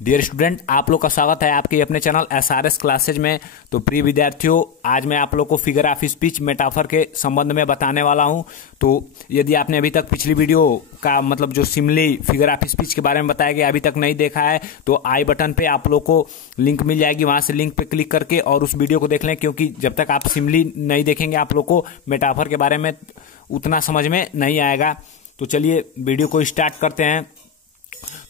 Dear student, आप लोग का स्वागत है आपके अपने चैनल एसआरएस क्लासेज में। तो प्रिय विद्यार्थियों, आज मैं आप लोग को फिगर ऑफ स्पीच मेटाफर के संबंध में बताने वाला हूं। तो यदि आपने अभी तक पिछली वीडियो का मतलब जो सिमली फिगर ऑफ स्पीच के बारे में बताया गया अभी तक नहीं देखा है तो आई बटन पे आप लोग को लिंक मिल जाएगी, वहां से लिंक पे क्लिक करके और उस वीडियो को देख लें, क्योंकि जब तक आप सिमली नहीं देखेंगे आप लोग को मेटाफर के बारे में उतना समझ में नहीं आएगा। तो चलिए वीडियो को स्टार्ट करते हैं।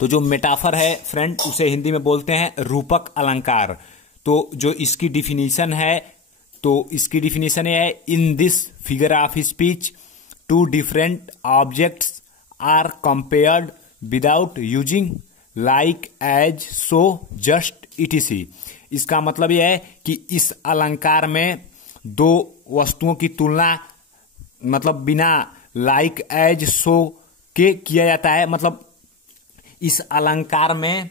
तो जो मेटाफर है फ्रेंड, उसे हिंदी में बोलते हैं रूपक अलंकार। तो जो इसकी डिफिनीशन है, तो इसकी डिफिनीशन ये है, in this figure of speech two different objects are compared without using like as so just etc. इसका मतलब यह है कि इस अलंकार में दो वस्तुओं की तुलना मतलब बिना लाइक एज सो के किया जाता है। मतलब इस अलंकार में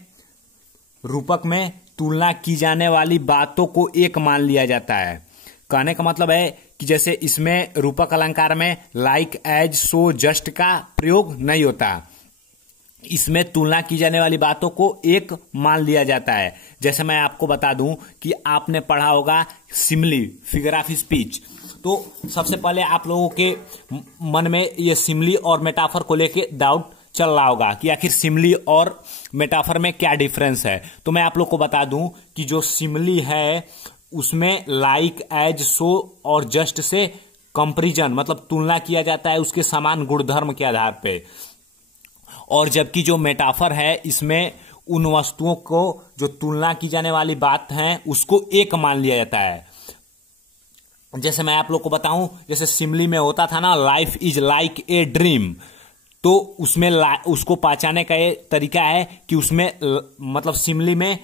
रूपक में तुलना की जाने वाली बातों को एक मान लिया जाता है। कहने का मतलब है कि जैसे इसमें रूपक अलंकार में लाइक एज सो जस्ट का प्रयोग नहीं होता, इसमें तुलना की जाने वाली बातों को एक मान लिया जाता है। जैसे मैं आपको बता दूं कि आपने पढ़ा होगा सिमली फिगर ऑफ स्पीच, तो सबसे पहले आप लोगों के मन में ये सिमली और मेटाफर को लेके डाउट चल रहा होगा कि आखिर सिमली और मेटाफर में क्या डिफरेंस है। तो मैं आप लोग को बता दूं कि जो सिमली है उसमें लाइक एज सो और जस्ट से कंपैरिजन मतलब तुलना किया जाता है उसके समान गुणधर्म के आधार पे, और जबकि जो मेटाफर है इसमें उन वस्तुओं को जो तुलना की जाने वाली बात है उसको एक मान लिया जाता है। जैसे मैं आप लोग को बताऊं, जैसे सिमली में होता था ना, life is like a dream, तो उसमें उसको पहचाने का ये तरीका है कि उसमें मतलब सिमली में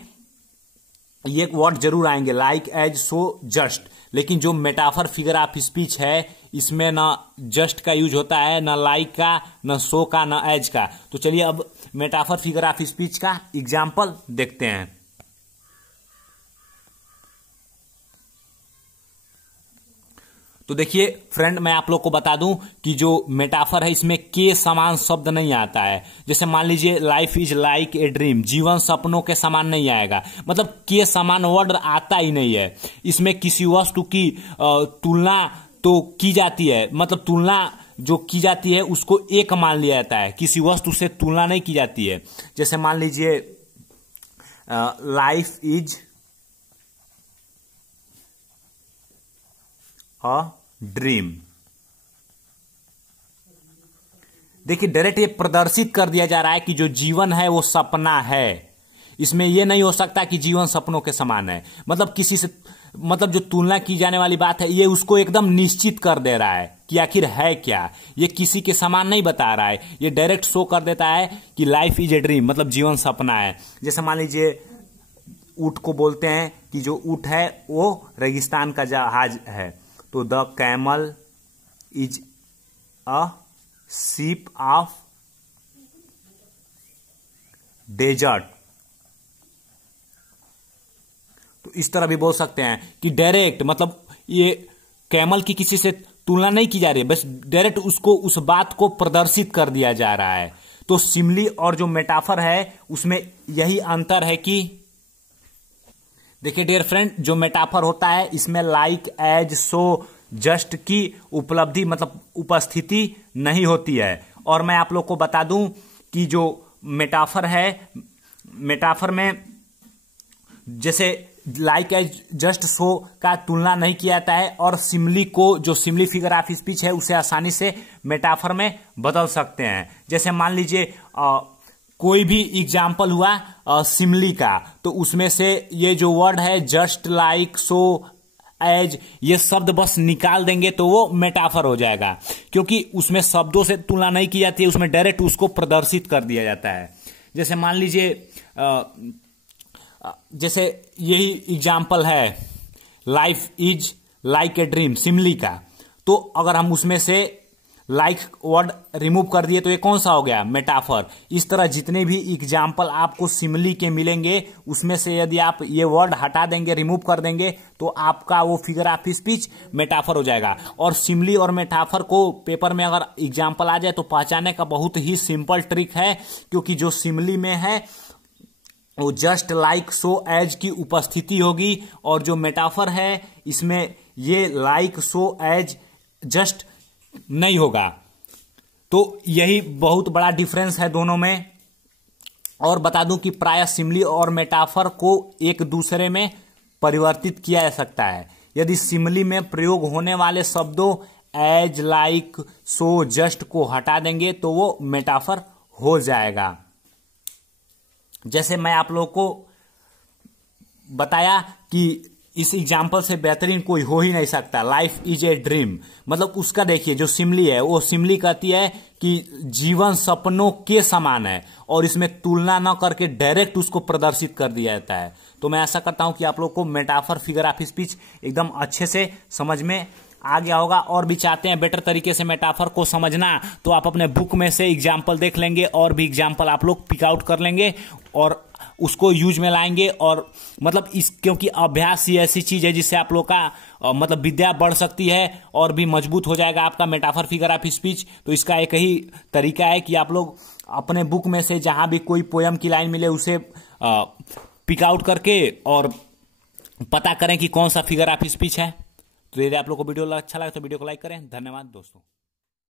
ये वर्ड जरूर आएंगे लाइक एज सो जस्ट, लेकिन जो मेटाफर फिगर ऑफ स्पीच है इसमें ना जस्ट का यूज होता है, ना लाइक का, ना सो का, ना एज का। तो चलिए अब मेटाफर फिगर ऑफ स्पीच का एग्जाम्पल देखते हैं। तो देखिए फ्रेंड, मैं आप लोग को बता दूं कि जो मेटाफर है इसमें के समान शब्द नहीं आता है। जैसे मान लीजिए life is like a dream, जीवन सपनों के समान नहीं आएगा, मतलब के समान वर्ड आता ही नहीं है। इसमें किसी वस्तु की तुलना तो की जाती है, मतलब तुलना जो की जाती है उसको एक मान लिया जाता है, किसी वस्तु से तुलना नहीं की जाती है। जैसे मान लीजिए लाइफ इज अ ड्रीम, देखिए डायरेक्ट ये प्रदर्शित कर दिया जा रहा है कि जो जीवन है वो सपना है। इसमें यह नहीं हो सकता कि जीवन सपनों के समान है, मतलब किसी से मतलब जो तुलना की जाने वाली बात है ये उसको एकदम निश्चित कर दे रहा है कि आखिर है क्या, ये किसी के समान नहीं बता रहा है, ये डायरेक्ट शो कर देता है कि लाइफ इज ए ड्रीम मतलब जीवन सपना है। जैसे मान लीजिए ऊंट को बोलते हैं कि जो ऊंट है वो रेगिस्तान का जहाज है, तो the camel is a ship of desert. तो इस तरह भी बोल सकते हैं कि डायरेक्ट मतलब ये कैमल की किसी से तुलना नहीं की जा रही है, बस डायरेक्ट उसको उस बात को प्रदर्शित कर दिया जा रहा है। तो सिमली और जो मेटाफर है उसमें यही अंतर है कि देखिए डियर फ्रेंड, जो मेटाफर होता है इसमें लाइक एज सो जस्ट की उपलब्धि मतलब उपस्थिति नहीं होती है। और मैं आप लोग को बता दूं कि जो मेटाफर है, मेटाफर में जैसे लाइक एज जस्ट सो का तुलना नहीं किया जाता है, और सिमली को जो सिमली फिगर ऑफ स्पीच है उसे आसानी से मेटाफर में बदल सकते हैं। जैसे मान लीजिए कोई भी एग्जाम्पल हुआ सिमली का, तो उसमें से ये जो वर्ड है जस्ट लाइक सो एज, ये शब्द बस निकाल देंगे तो वो मेटाफर हो जाएगा, क्योंकि उसमें शब्दों से तुलना नहीं की जाती है, उसमें डायरेक्ट उसको प्रदर्शित कर दिया जाता है। जैसे मान लीजिए जैसे यही एग्जाम्पल है life is like a dream simile का, तो अगर हम उसमें से लाइक वर्ड रिमूव कर दिए तो ये कौन सा हो गया, मेटाफर। इस तरह जितने भी एग्जाम्पल आपको सिमली के मिलेंगे उसमें से यदि आप ये वर्ड हटा देंगे, रिमूव कर देंगे, तो आपका वो फिगर ऑफ स्पीच मेटाफर हो जाएगा। और सिमली और मेटाफर को पेपर में अगर एग्जाम्पल आ जाए तो पहचानने का बहुत ही सिंपल ट्रिक है, क्योंकि जो सिमली में है वो जस्ट लाइक सो एज की उपस्थिति होगी, और जो मेटाफर है इसमें ये लाइक सो एज जस्ट नहीं होगा। तो यही बहुत बड़ा डिफरेंस है दोनों में। और बता दूं कि प्राय सिमिली और मेटाफर को एक दूसरे में परिवर्तित किया जा सकता है। यदि सिमिली में प्रयोग होने वाले शब्दों एज, लाइक, सो, जस्ट को हटा देंगे तो वो मेटाफर हो जाएगा। जैसे मैं आप लोगों को बताया कि इस एग्जाम्पल से बेहतरीन कोई हो ही नहीं सकता, लाइफ इज ए ड्रीम। मतलब उसका देखिए जो सिमिली है वो सिमिली कहती है कि जीवन सपनों के समान है, और इसमें तुलना न करके डायरेक्ट उसको प्रदर्शित कर दिया जाता है। तो मैं ऐसा करता हूं कि आप लोग को मेटाफर, फिगर ऑफ स्पीच एकदम अच्छे से समझ में आ गया होगा। और भी चाहते हैं बेटर तरीके से मेटाफर को समझना तो आप अपने बुक में से एग्जाम्पल देख लेंगे, और भी एग्जाम्पल आप लोग पिक आउट कर लेंगे और उसको यूज में लाएंगे। और मतलब क्योंकि अभ्यास ही ऐसी चीज है जिससे आप लोग का मतलब विद्या बढ़ सकती है और भी मजबूत हो जाएगा आपका मेटाफर, फिगर ऑफ स्पीच। तो इसका एक ही तरीका है कि आप लोग अपने बुक में से जहां भी कोई पोयम की लाइन मिले उसे पिक आउट करके और पता करें कि कौन सा फिगर ऑफ स्पीच है। तो यदि आप लोग को वीडियो अच्छा लगा तो वीडियो को लाइक करें। धन्यवाद दोस्तों।